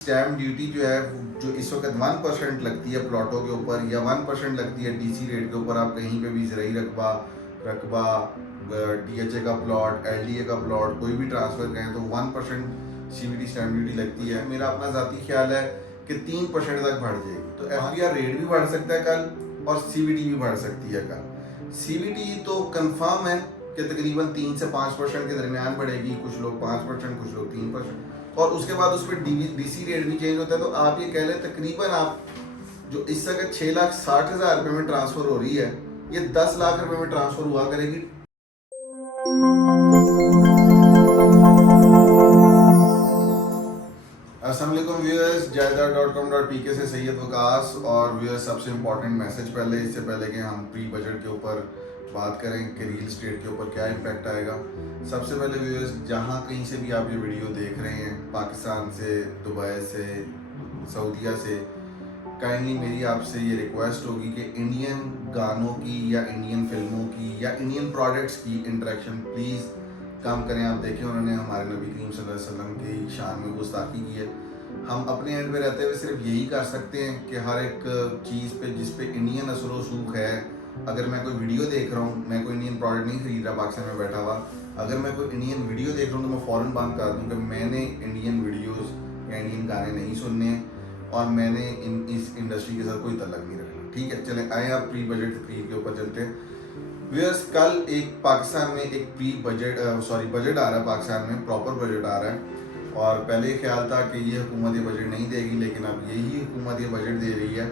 Stamp duty जो है जो इस वक्त 1% लगती है प्लॉटों के ऊपर या 1% लगती है डीसी रेट के ऊपर। आप कहीं पे भी ज़रूरी रकबा रकबा डीएचए का प्लॉट, एलडीए का प्लॉट कोई भी ट्रांसफ़र करें तो 1% सीवीडी स्टैम्प ड्यूटी लगती है। मेरा अपना ज़ाती ख्याल है कि 3% तक बढ़ जाएगी। तो एफबीआर रेट भी बढ़ सकता है कल और सीवीडी भी बढ़ सकती है कल। सीवीडी तो कंफर्म है कि तकरीबन 3 से 5% के दरमियान बढ़ेगी, कुछ लोग 5%, कुछ लोग 3%, और उसके बाद उस पर डीसी रेट भी चेंज होता है। तो आप ये कह लें तकरीबन आप जो इस वक्त 6,60,000 रुपये में ट्रांसफ़र हो रही है, ये 10 लाख रुपए में ट्रांसफ़र हुआ करेगी। अस्सलाम वालेकुम व्यूअर्स, जायदाद.com.pk से सैयद वकास। और व्यूअर्स, सबसे इम्पोर्टेंट मैसेज पहले, इससे पहले कि हम प्री बजट के ऊपर बात करें कि रियल स्टेट के ऊपर क्या इम्पैक्ट आएगा। सबसे पहले व्यूअर्स, जहाँ कहीं से भी आप ये वीडियो देख रहे हैं, पाकिस्तान से, दुबई से, सऊदीया से, काइंडली मेरी आपसे ये रिक्वेस्ट होगी कि इंडियन गानों की या इंडियन फिल्मों की या इंडियन प्रोडक्ट्स की इंटरेक्शन प्लीज़ कम करें। आप देखें उन्होंने हमारे नबी करीम सल्लल्लाहु अलैहि वसल्लम की शान में गुस्ताखी की है। हम अपने एंड पे रहते हुए सिर्फ यही कर सकते हैं कि हर एक चीज़ पे जिस पे इंडियन असर वसूख है, अगर मैं कोई वीडियो देख रहा हूँ, मैं कोई इंडियन प्रोडक्ट नहीं खरीद रहा पाकिस्तान में बैठा हुआ, अगर मैं कोई इंडियन वीडियो देख रहा हूँ तो मैं फ़ौरन बंद कर दूँ कि मैंने इंडियन वीडियोज़ या इंडियन गाने नहीं सुनने हैं और मैंने इस इंडस्ट्री के साथ कोई तल्लक नहीं रखना। ठीक है, चलें आए आप प्री बजट तकरीर के ऊपर चलते हैं। व्यूअर्स, कल एक पाकिस्तान में एक बजट आ रहा है, पाकिस्तान में प्रॉपर बजट आ रहा है। और पहले ख्याल था कि ये हुकूमत ये बजट नहीं देगी, लेकिन अब यही हुकूमत ये बजट दे रही है।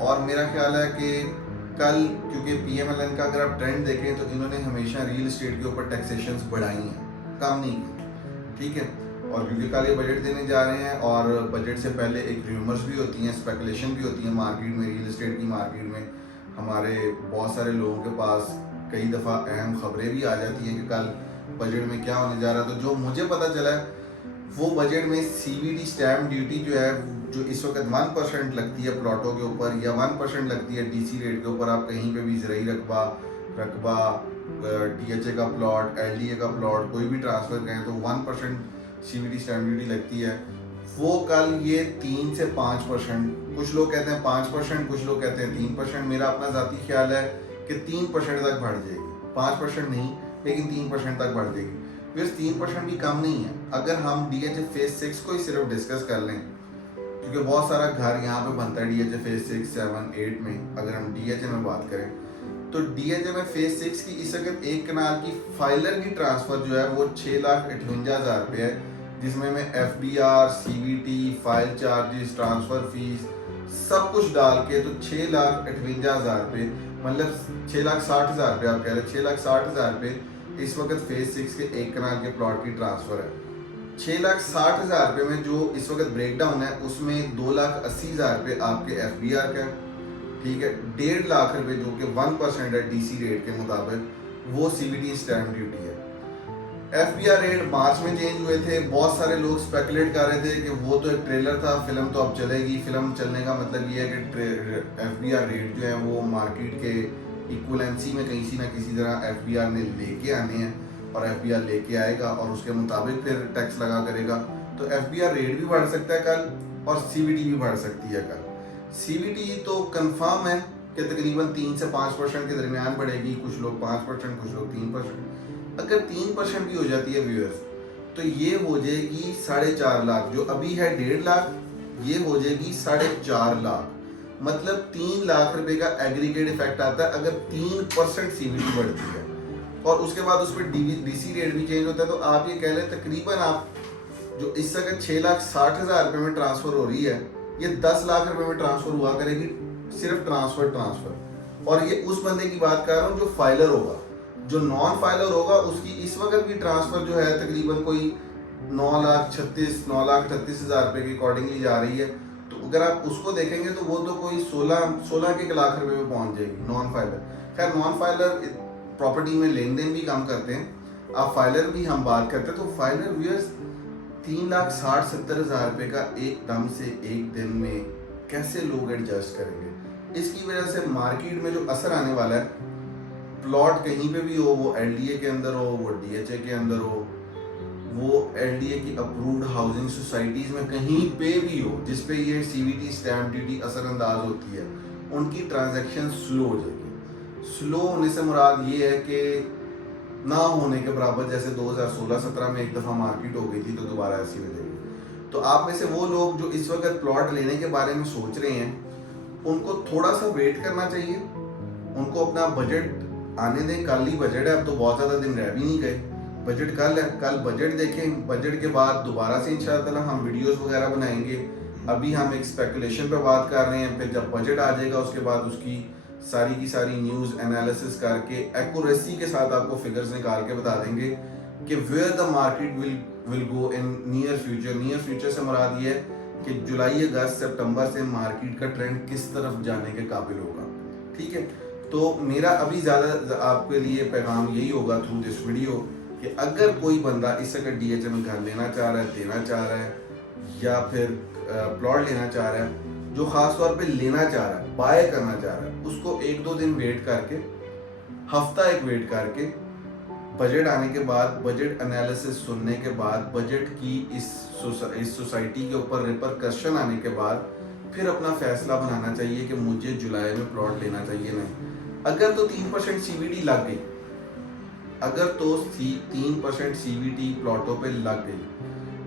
और मेरा ख्याल है कि कल, क्योंकि पीएमएलएन का अगर आप ट्रेंड देखें तो इन्होंने हमेशा रियल इस्टेट के ऊपर टैक्सेशंस बढ़ाई हैं, कम नहीं की। ठीक है, और क्योंकि कल ये बजट देने जा रहे हैं और बजट से पहले एक र्यूमर्स भी होती हैं, स्पेकुलेशन भी होती है मार्केट में, रियल इस्टेट की मार्केट में। हमारे बहुत सारे लोगों के पास कई दफ़ा अहम खबरें भी आ जाती हैं कि कल बजट में क्या होने जा रहा है। तो जो मुझे पता चला है वो बजट में सीवीडी स्टैम्प ड्यूटी जो है जो इस वक्त 1% लगती है प्लॉटों के ऊपर या 1% लगती है डीसी रेट के ऊपर। आप कहीं पे भी ज़रूरी रकबा डीएचए का प्लॉट, एलडीए का प्लॉट कोई भी ट्रांसफ़र करें तो 1% सीवीडी स्टैम्प ड्यूटी लगती है। वो कल ये 3 से 5%, कुछ लोग कहते हैं 5%, कुछ लोग कहते हैं 3%। मेरा अपना ज़ाती ख्याल है कि 3% तक बढ़ जाएगी, 5% नहीं लेकिन 3% तक बढ़ जाएगी। फिर 3% भी कम नहीं है। अगर हम डीएचए फेज 6 को ही सिर्फ डिस्कस कर लें, क्योंकि बहुत सारा घर यहाँ पे बनता है डीएचए फेज 6, 7, 8 में। अगर हम डीएचए में बात करें तो डीएचए में फेज 6 की इस वक्त एक कनाल की फाइलर की ट्रांसफ़र जो है वो 6,58,000 रुपये है, जिसमें मैं FBR, CVT, file charges, transfer fees सब कुछ डाल के तो 6,58,000 रुपये, मतलब 6,60,000 रुपये, आप कह रहे 6,60,000 रुपये इस वक्त फेज 6 के एक कनाल के प्लॉट की ट्रांसफ़र है। 6,60,000 रुपये में जो इस वक्त ब्रेक डाउन है उसमें 2,80,000 रुपये आपके एफबीआर का, ठीक है, 1.5 लाख रुपए जो कि 1% है डीसी रेट के मुताबिक, वो सीवीडी स्टैम्प ड्यूटी है। एफबीआर रेट मार्च में चेंज हुए थे। बहुत सारे लोग स्पेकुलेट कर रहे थे कि वो तो एक ट्रेलर था, फिल्म तो अब चलेगी। फिल्म चलने का मतलब ये है कि एफबीआर रेट जो है वो मार्केट के इक्वलेंसी में कहीं ना किसी तरह एफबीआर ने लेके आने हैं और एफबीआर लेके आएगा और उसके मुताबिक फिर टैक्स लगा करेगा। तो एफबीआर रेट भी बढ़ सकता है कल और सीवीडी भी बढ़ सकती है कल। सीवीडी तो कंफर्म है कि तकरीबन 3 से 5% के दरमियान बढ़ेगी, कुछ लोग 5%, कुछ लोग 3%। अगर 3% भी हो जाती है व्यूअर्स तो ये हो जाएगी 4.5 लाख, जो अभी है 1.5 लाख, ये हो जाएगी 4.5 लाख, मतलब 3 लाख रुपए का एग्रीगेट इफेक्ट आता है अगर 3% सीवीडी बढ़ती है। और उसके बाद उस पर डीसी रेट भी चेंज होता है। तो आप ये कह लें तकरीबन आप जो इस वक्त 6,60,000 रुपये में ट्रांसफ़र हो रही है, ये 10 लाख रुपए में ट्रांसफ़र हुआ करेगी, सिर्फ ट्रांसफ़र। और ये उस बंदे की बात कर रहा हूँ जो फाइलर होगा। जो नॉन फाइलर होगा उसकी इस वक्त की ट्रांसफ़र जो है तकरीबन कोई 9,38,000 रुपये के अकॉर्डिंगली जा रही है। तो अगर आप उसको देखेंगे तो वो तो कोई 16 के लाख रुपए में पहुंच जाएगी नॉन फाइलर। खैर, नॉन फाइलर प्रॉपर्टी में लेन देन भी कम करते हैं। आप फाइलर भी हम बात करते हैं तो फाइलर व्यूअर्स 3,60,70,000 रुपये का एकदम से एक दिन में कैसे लोग एडजस्ट करेंगे। इसकी वजह से मार्केट में जो असर आने वाला है, प्लॉट कहीं पे भी हो, वो एलडीए के अंदर हो, वो डीएचए के अंदर हो, वो एलडीए की अप्रूव्ड हाउसिंग सोसाइटीज़ में कहीं पे भी हो जिस पे ये सीवीटी स्टैम्प ड्यूटी असरअंदाज होती है, उनकी ट्रांजैक्शन स्लो हो जाएगी। स्लो होने से मुराद ये है कि ना होने के बराबर, जैसे 2016-17 में एक दफ़ा मार्केट हो गई थी तो दोबारा ऐसी हो जाएगी। तो आप में से वो लोग जो इस वक्त प्लॉट लेने के बारे में सोच रहे हैं, उनको थोड़ा सा वेट करना चाहिए। उनको अपना बजट आने दें, कल ही बजट है, अब तो बहुत ज़्यादा दिन रह भी नहीं गए। बजट कल है, कल बजट देखें, बजट के बाद दोबारा से इंशाअल्लाह हम वीडियोस वगैरह बनाएंगे। अभी हम एक स्पेकुलेशन पे बात कर रहे हैं, फिर जब बजट आ जाएगा उसके बाद उसकी सारी की सारी न्यूज़ एनालिसिस करके एक्यूरेसी के साथ आपको फिगर्स निकाल के बता देंगे कि where the market will go in near future. Near future से मुराद ये है कि जुलाई, अगस्त, सितंबर से मार्केट का ट्रेंड किस तरफ जाने के काबिल होगा। ठीक है, तो मेरा अभी ज़्यादा आपके लिए पैगाम यही होगा थ्रू दिस वीडियो कि अगर कोई बंदा इस अगर डीएचए में घर लेना चाह रहा है, देना चाह रहा है, या फिर प्लॉट लेना चाह रहा है, जो ख़ास तौर पे लेना चाह रहा है, बाय करना चाह रहा है, उसको 1-2 दिन वेट करके, हफ्ता एक वेट करके, बजट आने के बाद, बजट एनालिसिस सुनने के बाद, बजट की इस सोसाइटी के ऊपर रिपरकशन आने के बाद फिर अपना फैसला बनाना चाहिए कि मुझे जुलाई में प्लॉट लेना चाहिए नहीं। अगर तो 3% सीवीडी लग गई, अगर तो 3% सीवीडी प्लॉटों पे लग गई,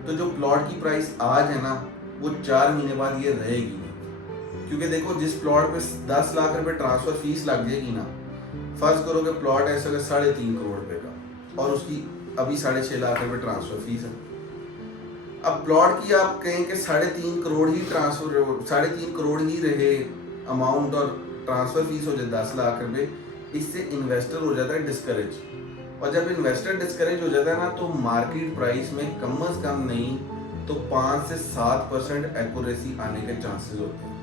तो जो प्लॉट की प्राइस आज है ना, वो 4 महीने बाद ये रहेगी नहीं। क्योंकि देखो, जिस प्लॉट पे 10 लाख रुपए ट्रांसफर फीस लग जाएगी ना, फर्ज करो कि प्लॉट ऐसा है 3.5 करोड़ रुपए का और उसकी अभी 6.5 लाख रुपए ट्रांसफर फीस है। अब प्लॉट की आप कहें कि 3.5 करोड़ ही ट्रांसफर, 3.5 करोड़ ही रहे अमाउंट और ट्रांसफर फीस हो जाए 10 लाख रुपए, इससे इन्वेस्टर हो जाता है डिस्करेज। और जब इन्वेस्टर डिस्करेज हो जाता है ना, तो मार्केट प्राइस में कम से कम नहीं तो 5 से 7% एक्यूरेसी आने के चांसेस होते हैं।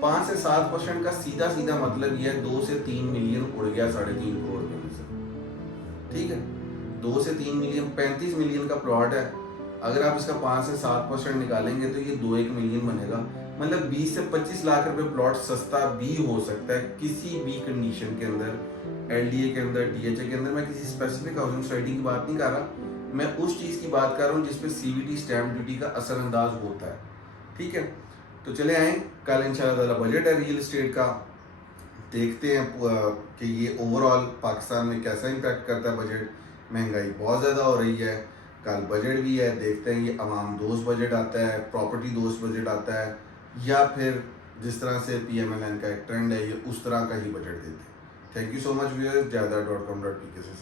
5 से 7% का सीधा सीधा मतलब यह है 2 से 3 मिलियन उड़ गया 3.5 करोड़ रुपए से। ठीक है, 2 से 3 मिलियन, 35 मिलियन का प्लॉट है, अगर आप इसका 5 से 7% निकालेंगे तो ये 2-1 मिलियन बनेगा। मतलब 20 से 25 लाख रुपए प्लॉट सस्ता भी हो सकता है किसी भी कंडीशन के अंदर, एलडीए के अंदर, डीएचए के अंदर। मैं किसी स्पेसिफिक हाउसिंग सोसाइटी की बात नहीं कर रहा, मैं उस चीज़ की बात कर रहा हूँ जिसपे सीवीटी स्टैम्प ड्यूटी का असरअंदाज होता है। ठीक है, तो चले आए, कल इंशाल्लाह बजट है रियल एस्टेट का, देखते हैं कि ये ओवरऑल पाकिस्तान में कैसा इम्पैक्ट करता है बजट। महंगाई बहुत ज़्यादा हो रही है, कल बजट भी है, देखते हैं ये अवाम दोस्त बजट आता है, प्रॉपर्टी दोस्त बजट आता है, या फिर जिस तरह से PMLN का एक ट्रेंड है ये उस तरह का ही बजट देते हैं। Thank you so much viewers. जायदा.com.pk से